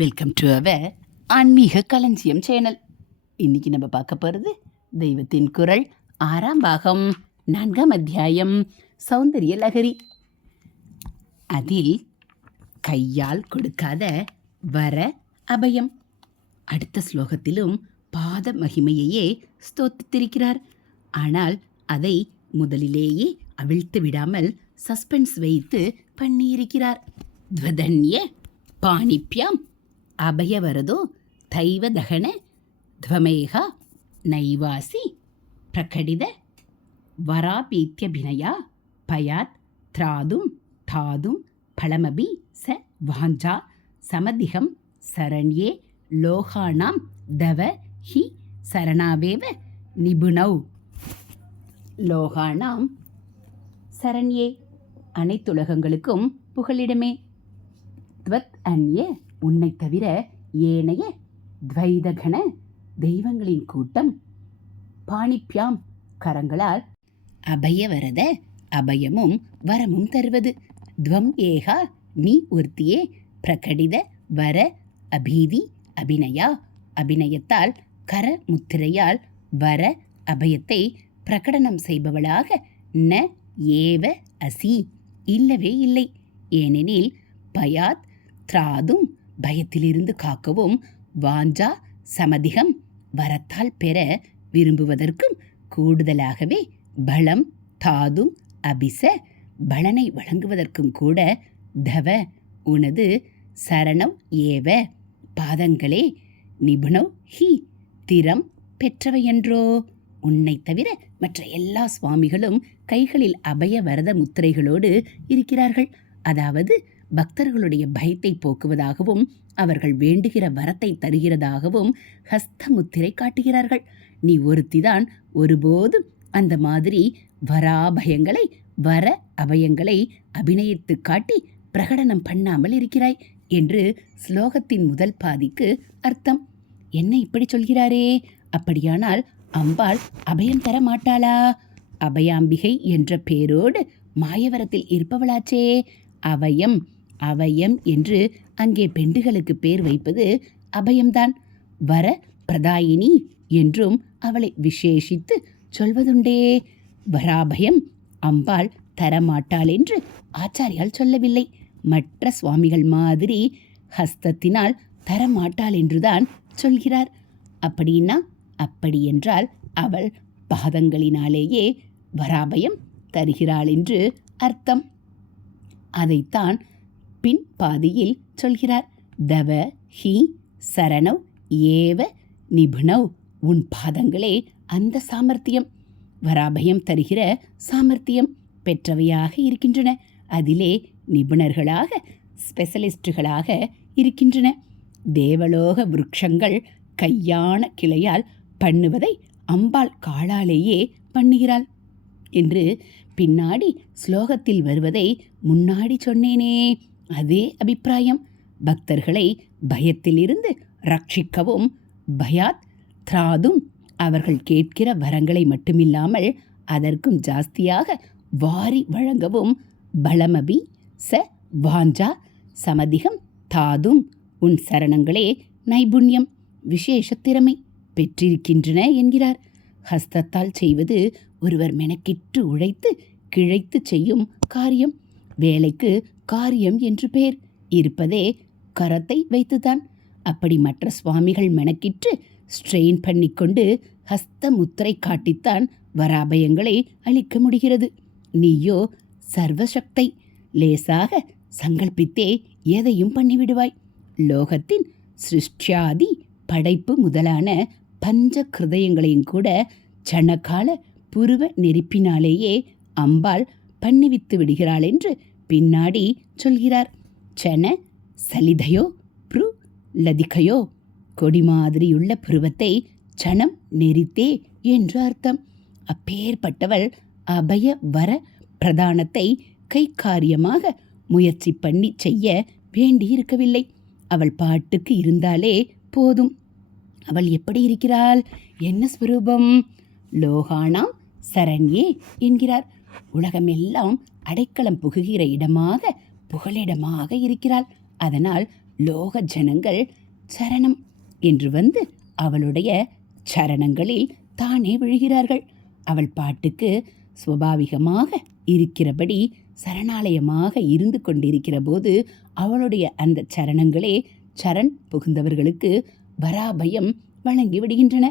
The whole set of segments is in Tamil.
வெல்கம் டு அவர் ஆன்மீக களஞ்சியம் சேனல். இன்னைக்கு நம்ம பார்க்க போகிறது தெய்வத்தின் குரல். ஆறாம் பாகம் நான்காம் அத்தியாயம் சௌந்தரிய லகரி. அதில் கையால் கொடுக்காத வர அபயம். அடுத்த ஸ்லோகத்திலும் பாத மகிமையையே ஸ்தோத்தித்திருக்கிறார். ஆனால் அதை முதலிலேயே அவிழ்த்து விடாமல் சஸ்பென்ஸ் வைத்து பண்ணியிருக்கிறார். த்வதன்ய பாணிப்யாம் அபயவரதோ தைவதகன த்வமேகா நைவாசி பிரகடித வராபீத்தியபினயா பயாத் திராதும் தாதும் பழமபி ச வாஞ்சா சமதிகம் சரண்யே லோகானாம் தவ ஹி சரணாவேவ நிபுணௌ லோகானாம் சரண்யே அனைத்துலகங்களுக்கும் புகலிடமே. அந்நிய உன்னை தவிர ஏனைய துவைதகன தெய்வங்களின் கூட்டம். பாணிப்யாம் கரங்களால் அபயவரத அபயமும் வரமும் தருவது. துவம் ஏகா நீ ஒருத்தியே பிரகடித வர அபீதி அபிநயா. அபிநயத்தால் கர முத்திரையால் வர அபயத்தை பிரகடனம் செய்பவளாக ந ஏவ அசி. இல்லவே இல்லை. ஏனெனில் பயாத் திராதும் பயத்திலிருந்து காக்கவும் வாஞ்சா சமதிகம் வரத்தால் பெற விரும்புவதற்கும் கூடுதலாகவே பலம் தாதும் அபிச பலனை வழங்குவதற்கும் கூட தவ உனது சரணம் ஏவ பாதங்களே நிபுணவ் ஹி திறம் பெற்றவையன்றோ. உன்னை தவிர மற்ற எல்லா சுவாமிகளும் கைகளில் அபய வரத முத்திரைகளோடு இருக்கிறார்கள். அதாவது பக்தர்களுடைய பயத்தை போக்குவதாகவும் அவர்கள் வேண்டுகிற வரத்தை தருகிறதாகவும் ஹஸ்த முத்திரை காட்டுகிறார்கள். நீ ஒருத்திதான் ஒருபோதும் அந்த மாதிரி வராபயங்களை வர அபயங்களை அபிநயித்து காட்டி பிரகடனம் பண்ணாமல் இருக்கிறாய் என்று ஸ்லோகத்தின் முதல் பாதிக்கு அர்த்தம். என்ன இப்படி சொல்கிறாரே? அப்படியானால் அம்பாள் அபயம் தர மாட்டாளா? அபயாம்பிகை என்ற பேரோடு மாயவரத்தில் இருப்பவளாச்சே. அவயம் அவயம் என்று அங்கே பெண்டுகளுக்கு பேர் வைப்பது அபயம்தான். வர பிரதாயினி என்றும் அவளை விசேஷித்து சொல்வதுண்டே. வராபயம் அம்பாள் தரமாட்டாள் என்று ஆச்சாரியால் சொல்லவில்லை. மற்ற சுவாமிகள் மாதிரி ஹஸ்தத்தினால் தரமாட்டாள் என்றுதான் சொல்கிறார். அப்படின்னா அப்படி என்றால் அவள் பாதங்களினாலேயே வராபயம் தருகிறாள் என்று அர்த்தம். அதைத்தான் பின் பாதியில் சொல்கிறார் தவ ஹி சரணவ் ஏவ நிபுணவ் உன் பாதங்களே அந்த சாமர்த்தியம். வராபயம் தருகிற சாமர்த்தியம் பெற்றவையாக இருக்கின்றன. அதிலே நிபுணர்களாக ஸ்பெஷலிஸ்டுகளாக இருக்கின்றன. தேவலோக விருட்சங்கள் கையான கிளையால் பண்ணுவதை அம்பாள் காலாலேயே பண்ணுகிறாள் என்று பின்னாடி ஸ்லோகத்தில் வருவதை முன்னாடி சொன்னேனே. அதே அபிப்பிராயம். பக்தர்களை பயத்திலிருந்து ரட்சிக்கவும். பயாத் திராதும் அவர்கள் கேட்கிற வரங்களை மட்டுமில்லாமல் அதற்கும் ஜாஸ்தியாக வாரி வழங்கவும். பலமபி ச வாஞ்சா சமதிகம் தாதும் உன் சரணங்களே நைபுண்ணியம் விசேஷ திறமை பெற்றிருக்கின்றன என்கிறார். ஹஸ்தத்தால் செய்வது ஒருவர் மெனக்கிட்டு உழைத்து கிழைத்து செய்யும் காரியம். வேலைக்கு காரியம் என்று பெயர் இருப்பதே கரத்தை வைத்துதான் அப்படி மற்ற சுவாமிகள் மெனக்கிட்டு ஸ்ட்ரெயின் பண்ணிக்கொண்டு ஹஸ்த முத்திரை காட்டித்தான் வராபயங்களை அளிக்க முடிகிறது. நீயோ சர்வசக்தை லேசாக சங்கல்பித்தே எதையும் பண்ணிவிடுவாய். லோகத்தின் சிருஷ்டியாதி படைப்பு முதலான பஞ்ச கிருதயங்களையும் கூட சனகால புருவ நெருப்பினாலேயே அம்பாள் பண்ணிவித்து விடுகிறாள் என்று பின்னாடி சொல்கிறார். சன சலிதையோ புரு லதிகையோ கொடி மாதிரியுள்ள புருவத்தை சனம் நெறித்தே என்று அர்த்தம். அப்பேற்பட்டவள் அபய வர பிரதானத்தை கைக்காரியமாக முயற்சி பண்ணி செய்ய வேண்டியிருக்கவில்லை. அவள் பாட்டுக்கு இருந்தாலே போதும். அவள் எப்படி இருக்கிறாள்? என்ன ஸ்வரூபம்? லோகானாம் சரண்யே என்கிறார். உலகமெல்லாம் அடைக்கலம் புகுகிற இடமாக புகழிடமாக இருக்கிறாள். அதனால் லோக ஜனங்கள் சரணம் என்று வந்து அவளுடைய சரணங்களில் தானே விழுகிறார்கள். அவள் பாட்டுக்கு சுவாபாவிகமாக இருக்கிறபடி சரணாலயமாக இருந்து கொண்டிருக்கிற போது அவளுடைய அந்த சரணங்களே சரண் புகுந்தவர்களுக்கு வராபயம் வழங்கி விடுகின்றன.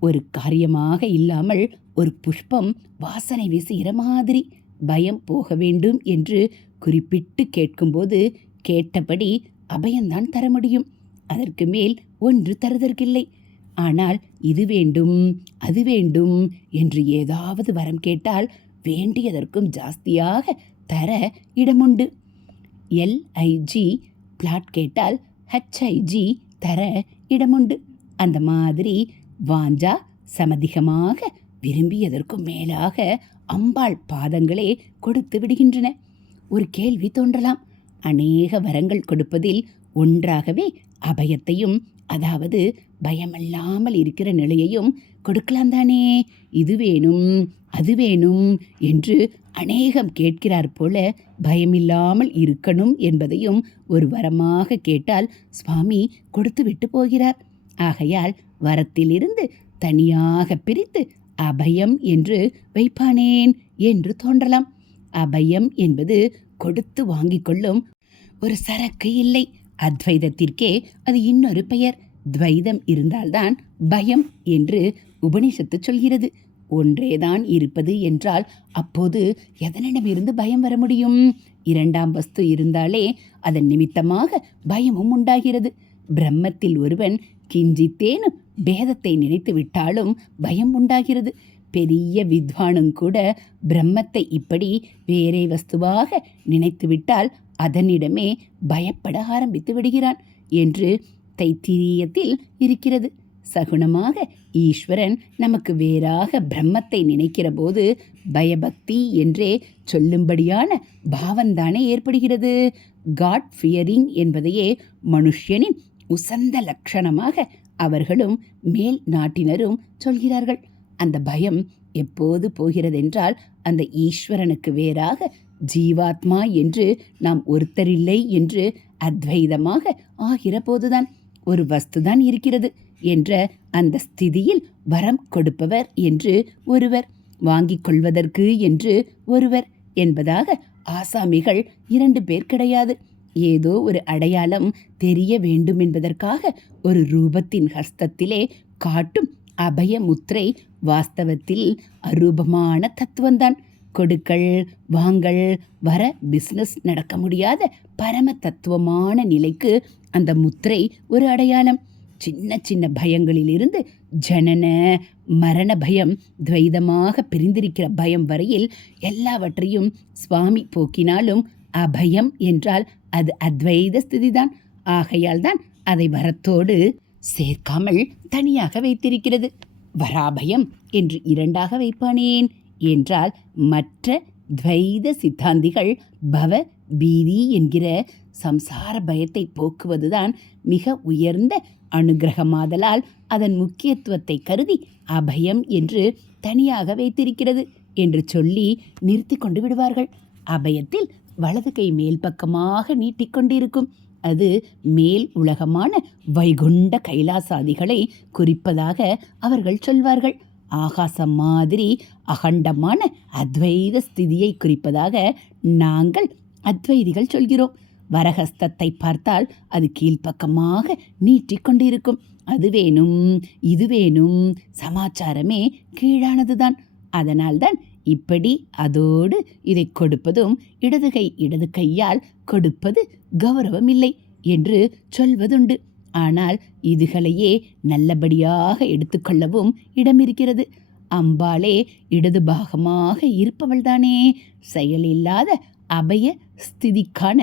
ஒரு காரியமாக இல்லாமல் ஒரு புஷ்பம் வாசனை வீசுகிற மாதிரி பயம் போக வேண்டும் என்று குறிப்பிட்டு கேட்கும்போது கேட்டபடி அபயம்தான் தர முடியும். அதற்கு மேல் ஒன்று தருதற்கில்லை. ஆனால் இது வேண்டும் அது வேண்டும் என்று ஏதாவது வரம் கேட்டால் வேண்டியதற்கும் ஜாஸ்தியாக தர இடமுண்டு. எல்ஐஜி பிளாட் கேட்டால் ஹெச்ஐஜி தர இடமுண்டு. அந்த மாதிரி வாஞ்சா சமதிகமாக விரும்பியதற்கும் மேலாக அம்பாள் பாதங்களே கொடுத்து விடுகின்றன. ஒரு கேள்வி தோன்றலாம். அநேக வரங்கள் கொடுப்பதில் ஒன்றாகவே அபயத்தையும் அதாவது பயமில்லாமல் இருக்கிற நிலையையும் கொடுக்கலாம் தானே. இது வேணும் அது வேணும் என்று அநேகம் கேட்கிறார் போல பயமில்லாமல் இருக்கணும் என்பதையும் ஒரு வரமாக கேட்டால் சுவாமி கொடுத்து விட்டு போகிறார். ஆகையால் வரத்திலிருந்து தனியாக பிரித்து அபயம் என்று வைப்பானேன் என்று தோன்றலாம். அபயம் என்பது கொடுத்து வாங்கிக் கொள்ளும் ஒரு சரக்கு இல்லை. அத்வைதத்திற்கே அது இன்னொரு பெயர். துவைதம் இருந்தால்தான் பயம் என்று உபனிஷத்து சொல்கிறது. ஒன்றேதான் இருப்பது என்றால் அப்போது எதனிடமிருந்து பயம் வர முடியும்? இரண்டாம் வஸ்து இருந்தாலே அதன் நிமித்தமாக பயமும் உண்டாகிறது. பிரம்மத்தில் ஒருவன் கிஞ்சித்தேனும் பேதத்தை நினைத்து விட்டாலும் பயம் உண்டாகிறது. பெரிய வித்வானும் கூட பிரம்மத்தை இப்படி வேறே வஸ்துவாக நினைத்துவிட்டால் அதனிடமே பயப்பட ஆரம்பித்து விடுகிறான் என்று தைத்திரியத்தில் இருக்கிறது. சகுனமாக ஈஸ்வரன் நமக்கு வேறாக பிரம்மத்தை நினைக்கிற போது பயபக்தி என்றே சொல்லும்படியான பாவந்தானே ஏற்படுகிறது. காட் ஃபியரிங் என்பதையே மனுஷனின் உசந்த லட்சணமாக அவர்களும் மேல் நாட்டினரும் சொல்கிறார்கள் அந்த பயம் எப்போது போகிறதென்றால் அந்த ஈஸ்வரனுக்கு வேறாக ஜீவாத்மா என்று நாம் ஒருத்தரில்லை என்று அத்வைதமாக ஆகிற போதுதான் ஒரு வஸ்துதான் இருக்கிறது என்ற அந்த ஸ்திதியில் வரம் கொடுப்பவர் என்று ஒருவர் வாங்கிக் கொள்வதற்கு என்று ஒருவர் என்பதாக ஆசாமிகள் இரண்டு பேர் கிடையாது. ஏதோ ஒரு அடையாளம் தெரிய வேண்டும் என்பதற்காக ஒரு ரூபத்தின் ஹஸ்தத்திலே காட்டும் அபய முத்திரை வாஸ்தவத்தில் அரூபமான தத்துவம்தான். கொடுக்கல் வாங்கல் வர பிஸ்னஸ் நடக்க முடியாத பரம தத்துவமான நிலைக்கு அந்த முத்திரை ஒரு அடையாளம். சின்ன சின்ன பயங்களிலிருந்து ஜனன மரண பயம் துவைதமாக பிரிந்திருக்கிற பயம் வரையில் எல்லாவற்றையும் சுவாமி போக்கினாலும் அபயம் என்றால் அது அத்வைத ஸ்திதிதான். ஆகையால் தான் அதை வரத்தோடு சேர்க்காமல் தனியாக வைத்திருக்கிறது. வராபயம் என்று இரண்டாக வைப்பானேன் என்றால் மற்ற துவைத சித்தாந்திகள் பவ பீதி என்கிற சம்சார பயத்தை போக்குவதுதான் மிக உயர்ந்த அனுகிரகமாதலால் அதன் முக்கியத்துவத்தை கருதி அபயம் என்று தனியாக வைத்திருக்கிறது என்று சொல்லி நிறுத்தி கொண்டு விடுவார்கள். அபயத்தில் வலது கை மேல் பக்கமாக நீட்டிக்கொண்டிருக்கும் அது மேல் உலகமான வைகுண்ட கைலாசாதிகளை குறிப்பதாக அவர்கள் சொல்வார்கள். ஆகாசம் மாதிரி அகண்டமான அத்வைத ஸ்திதியை குறிப்பதாக நாங்கள் அத்வைதிகள் சொல்கிறோம். வரஹஸ்தத்தை பார்த்தால் அது கீழ்ப்பக்கமாக நீட்டிக்கொண்டிருக்கும் அது வேணும் இது வேணும் சமாச்சாரமே கீழானதுதான். அதனால்தான் இப்படி அதோடு இதை கொடுப்பதும் இடது கை இடது கையால் கொடுப்பது கௌரவம் இல்லை என்று சொல்வதுண்டு. ஆனால் இதுகளையே நல்லபடியாக எடுத்துக்கொள்ளவும் இடமிருக்கிறது. அம்பாளே இடது பாகமாக இருப்பவள்தானே. செயலில்லாத அபய ஸ்திதிக்கான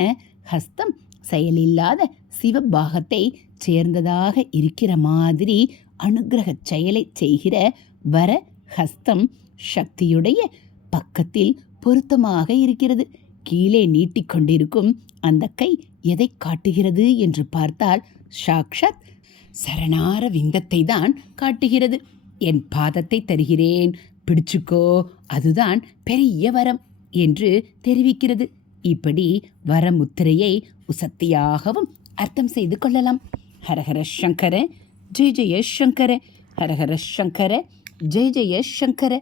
ஹஸ்தம் செயலில்லாத சிவபாகத்தை சேர்ந்ததாக இருக்கிற மாதிரி அனுகிரகச் செயலை செய்கிற வர ஹஸ்தம் சக்தியுடைய பக்கத்தில் பொருத்தமாக இருக்கிறது. கீழே நீட்டிக்கொண்டிருக்கும் அந்த கை எதை காட்டுகிறது என்று பார்த்தால் சாக்ஷாத் சரணார விந்தத்தை தான் காட்டுகிறது. என் பாதத்தை தருகிறேன். பிடிச்சுக்கோ அதுதான் பெரிய வரம் என்று தெரிவிக்கிறது. இப்படி வரமுத்திரையை உசத்தியாகவும் அர்த்தம் செய்து கொள்ளலாம். ஹரஹர சங்கர ஜெய் ஜெய சங்கர ஹரஹர சங்கர ஜெய் ஜெய சங்கர.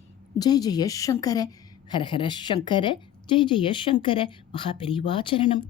ஜெய் ஜெய சங்கர ஹரஹர சங்கர ஜெய் ஜெய சங்கர மகா பெரிவாச்சரணம்